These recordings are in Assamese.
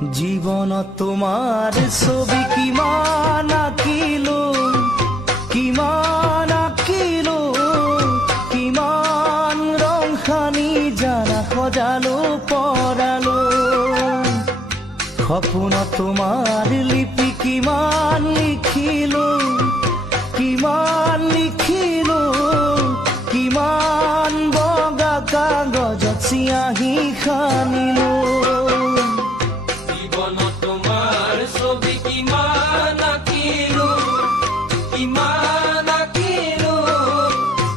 জীৱনত তোমাৰ ছবি কিমান আঁকিলো, কিমান আঁকিলো, কিমান ৰং সানি জানা সজালো পৰালো। সপোনত তোমাৰ লিপি কিমান লিখিলো, কিমান লিখিলো, কিমান বগা কাগজত চিয়াঁহী সানিলো। জীৱনত তোমাৰ ছবি কিমান আঁকিলো, কিমান আঁকিলো,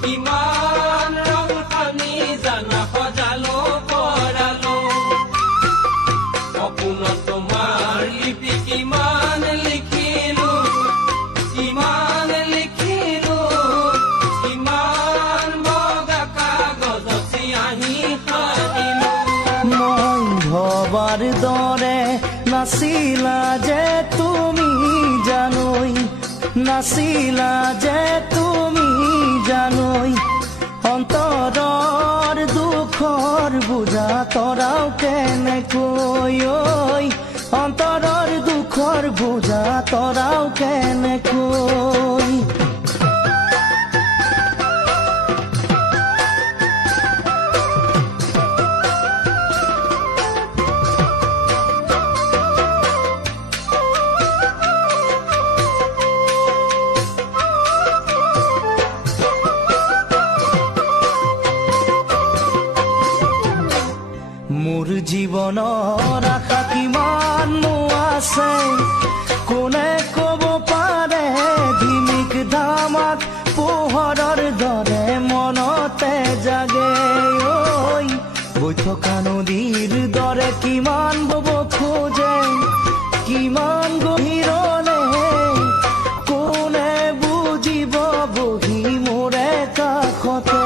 কিমান ৰং সানি জানা সজালো পৰালো। সপোনত তোমাৰ লিপি কিমান লিখিলো, কিমান লিখিলো, কিমান বগা কাগজত চিয়াঁহী সানিলো। মই ভবাৰ দৰে নাছিলা যে তুমি জানৈ, নাছিলা যে তুমি জানৈ, অন্তৰৰ দুখৰ বুজা তৰাও কেনেকৈ, অন্তৰৰ দুখৰ বুজা তৰাও কেনেকৈ। মোৰ জীৱনৰ আশা কিমান আছে, কোনে ক'ব পাৰে, ধিমিক ধামাক পোহৰৰ দৰে মনতে জাগে। বৈ থকা নদীৰ দৰে কিমান বব খোজে, কিমান গভীৰলে, কোনে বুজিব বহি মোৰে কাষতে।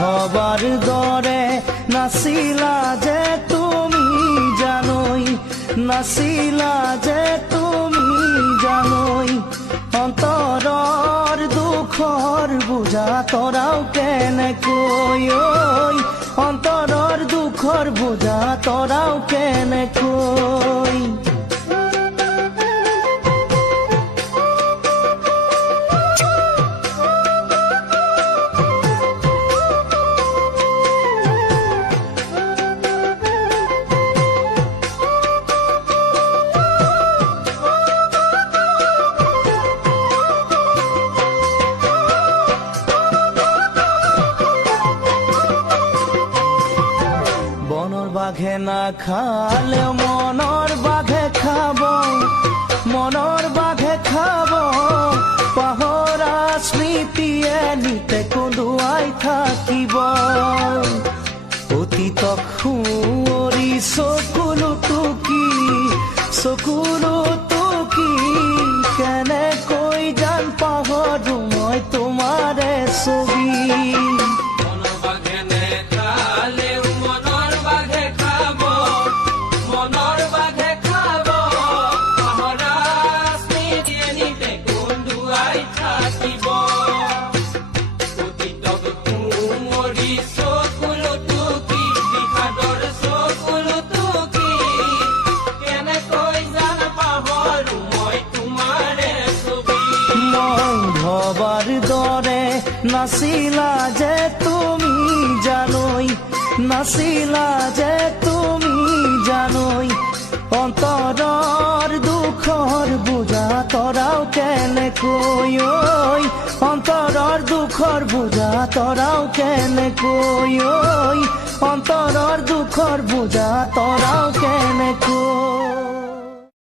ভবাৰ দৰে নাছিলা যে তুমি জানৈ, নাছিলা যে তুমি জানৈ, অন্তৰৰ দুখৰ বুজা তৰাও কেনেকৈ, অন্তৰৰ দুখৰ বুজা তৰাও কেনেকৈ। বাঘে নাখালে মনৰ বাঘে খাব, মনৰ বাঘে খাব, পাহৰা স্মৃতিয়ে নিতে কন্দুৱাই থাকিব। অতীতক সুঁৱৰি চকুলো টুকি, চকুলো টুকি, কেনেকৈ জান পাহৰো মই তোমাৰে ছবি। ভবাৰ দৰে নাছিলা যে তুমি জানৈ, নাছিলা যে তুমি জানৈ, অন্তৰৰ দুখৰ বুজা তৰাও কেনেকৈ, অন্তৰৰ দুখৰ বুজা তৰাও কেনেকৈ, অন্তৰৰ দুখৰ বুজা তৰাও কেনেকৈ।